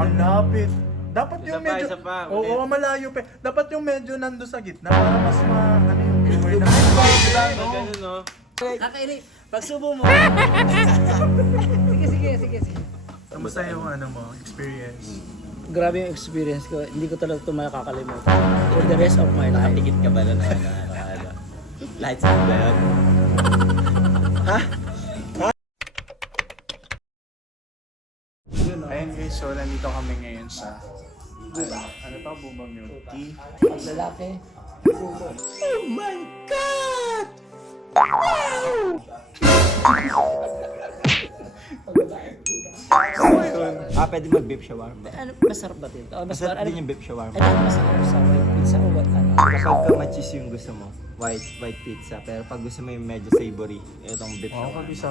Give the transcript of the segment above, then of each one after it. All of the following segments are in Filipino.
Ang lapit. Dapat yung Isa pa, medyo... isa pa, Oo, ulit. malayo pa. Dapat yung medyo nando sa gitna para mas ano yung viewer na. Ganun, no? Kakaili, pagsubo mo. Sige. Kamusta yung ano mo, experience? Grabe yung experience ko. Hindi ko talaga ito makakalimutan. For the rest of my life. Nakatikit ka ba na lights out ba yun? Ayun guys, so nandito kami ngayon sa... Ano pa, Bubang Beauty? Ang lalaki. Pwede mag-beef shawarma. Ano, masarap ba dito? Oh, Masarap ano, din yung beef shawarma. ano masarap sa white pizza o what? Ano? Kapag ka machis yung gusto mo, white pizza. Pero pag gusto mo yung medyo savory, itong beef Oo, shawarma. kabisa.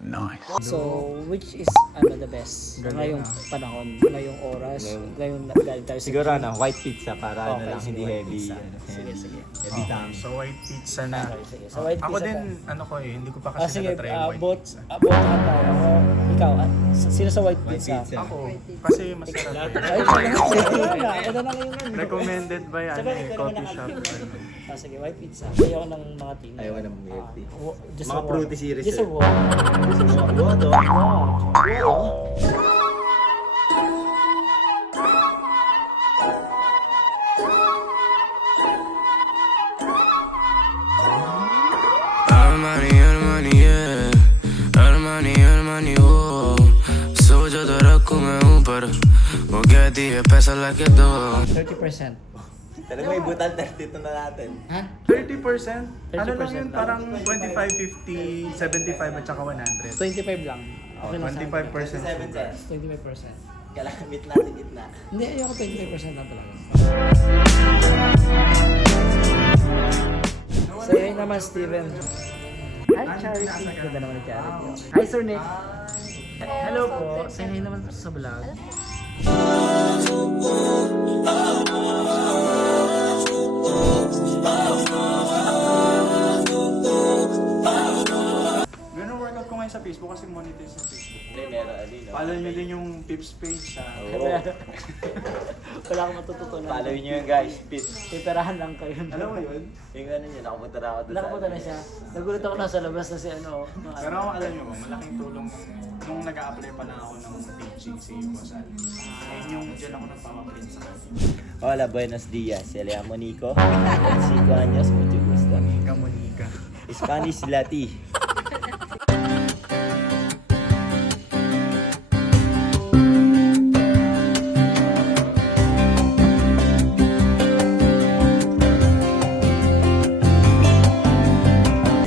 Nice. So, which is the best? Galing Ngayong panahon, ngayong oras, Ngayon. ngayong galing tayo sa Siguro white pizza para ano Okay, lang, sige, hindi white heavy. pizza. Ano, Sige, sige. Heavy tongue. So white pizza na. Okay, sige. So, white Ako pizza din, tayo. ano ko hindi ko pa Ah, kasi sige, na-try yung white both pizza. ka tayo. Ako, ikaw, sino sa white White pizza? pizza. Ako, kasi masarap. Ay, ito na lang yung Recommended by ano, Sabay, ikaw coffee naman shop. nakakita. Sige, white pizza. Ayaw ng mga tingin. Ayaw ng milk tea. Just Mga a warm. fruity series, Just a eh. warm. Armani, yeah. Armani, oh. सोचा तो रखूं मैं ऊपर वो कहती है पैसा लाके दो 30%. Talaga may butal 32 na natin. Ha? 30%? Ano lang 30% yun? lang. Parang 25, 50, 75 at saka 100. 25 lang. Oh, Okay na sa akin. 25% 7 sugar. cents. 25%. Kalamit natin gitna. Hindi, ayoko 25% lang talaga. So yun naman, Steven. Hi, Charity. Ganda naman ni Charity. Hi, Sir Nick. Hello po. Say hi naman sa vlog. Ganun workout ko ngayon sa Facebook kasi monetize sa Facebook. Hindi, meron alin. Follow nyo din yung tips page sa... Oo. Wala akong matututunan. Follow nyo yun guys, pit. Piperahan lang kayo. Alam mo yun? Yung ano nyo, nakapunta na ako doon Nakapunta na siya. Nagulat ako nasa labas na si ano. Pero ako alam nyo ba, malaking tulong nung nag-a-apply pa lang ako ng teaching si Boss Al. Ayun yung dyan ako nagpapaprint sa kanya. Hola, buenos días. Se le llamo Nico. 5 años, mucho gusto. Monica, Monica. Spanish Lati.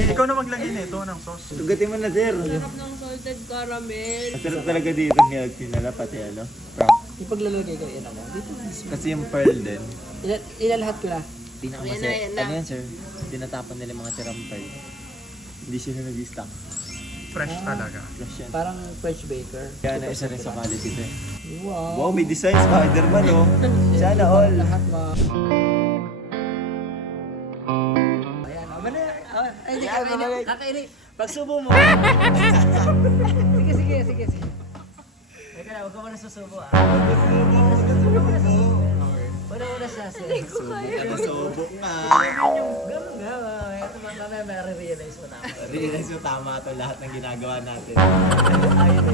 Ikaw na maglagay nito ng sauce. Tugatin mo na, sir. Sarap ng salted caramel. Masarap talaga dito milk tea nila, pati ano. Frank. Ipaglalagay ko yan ako. Dito mismo. Kasi yung pearl din. Ilalahat ko na. Pinakamasaya. Ayan na. Ano yan, sir? Tinatapon nila yung mga tirang pearl. Hindi sila nag-stock. Fresh talaga. Fresh yan. Parang fresh baker. Kaya na isa rin sa quality ito. Wow. Wow, may design Spider-Man, oh. Sana all. Lahat Ayan, ay, hindi, kakaili. Pagsubo mo. Sige. Teka na, huwag ka muna susubo ah. Una siya sir. Nasubo ka. Ganun nga, ito mamaya may-realize mo tama. Realize mo tama ito lahat ng ginagawa natin. Ayun na yun.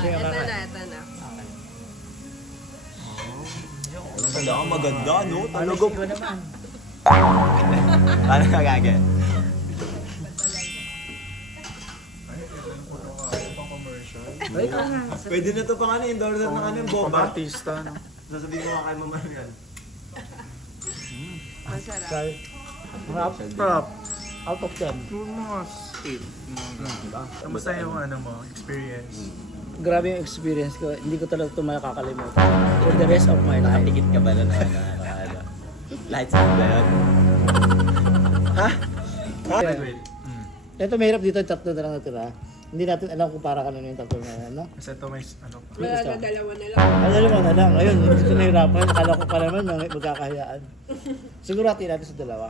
Ito na. Talaga maganda, no? Talaga. Ikaw naman. Paano nagagay? Ay, ikaw nga. Pwede na to pang ano, endorser ng ano yung boba. Pang-artista, no? Sasabihin mo kay mama yan. Masarap. Prop. Out of 10. Yung mga 8. Kamusta yung ano mo, experience? Grabe yung experience ko. Hindi ko talaga ito makakalimutan. For the rest of my life. Nakatikit ka ba na lights out ba yun? Wait. Ito mahirap dito, yung tatlo na lang natira. Hindi natin alam kung para kanino yung tatlo na yan, no? Kasi ito may ano pa. Wala, dalawa na lang. Ano naman na lang, ayun, hindi ko nahirapan. Akala ko pa naman magkakahiyaan. Siguro natin natin sa dalawa.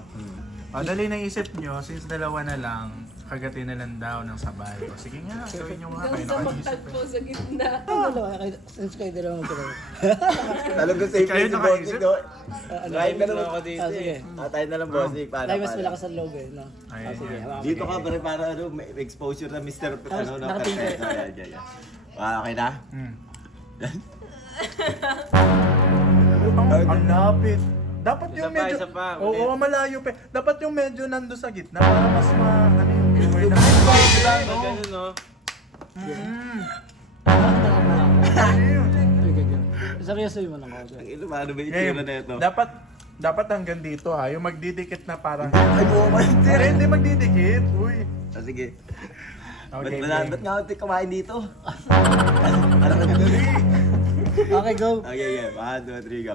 Dali na isip nyo, since dalawa na lang, kagatin na lang daw ng sabay. O, sige nga, gawin nyo nga. Hanggang Kayo sa nakaisip. magtagpo sa gitna. Since kayo dalawa magkakaroon. Talagang safe Kayo si nakaisip? Bossing, no? Try na lang ako dito sige. Tayo na lang, Bossing. Paano, Dahil mas paano? malakas ang loob eh, no? Ayan, Sige, yan. hawakan Dito ko. ka pare para ano, may exposure na Mr. Ano, na nakatingin. perfecto. Ayan, yan, yan. Okay na? Hmm. Ang lapit. Dapat Isa yung pa, medyo... isa pa, Oo, ulit. malayo pa. Dapat yung medyo nando sa gitna para mas ano yung viewer na. Ganun, no? Seryoso yun mo ng konti. Ang ilo, paano ba yung Ngayon, itsura na ito? dapat hanggang dito ha. Yung magdidikit na parang... Ay, buo ba yung tira? Hindi magdidikit. Uy. Ah, sige. Okay, Ba't nga ako kumain dito? Alam mo dito? Okay, go. Okay, 1, 2, 3, go.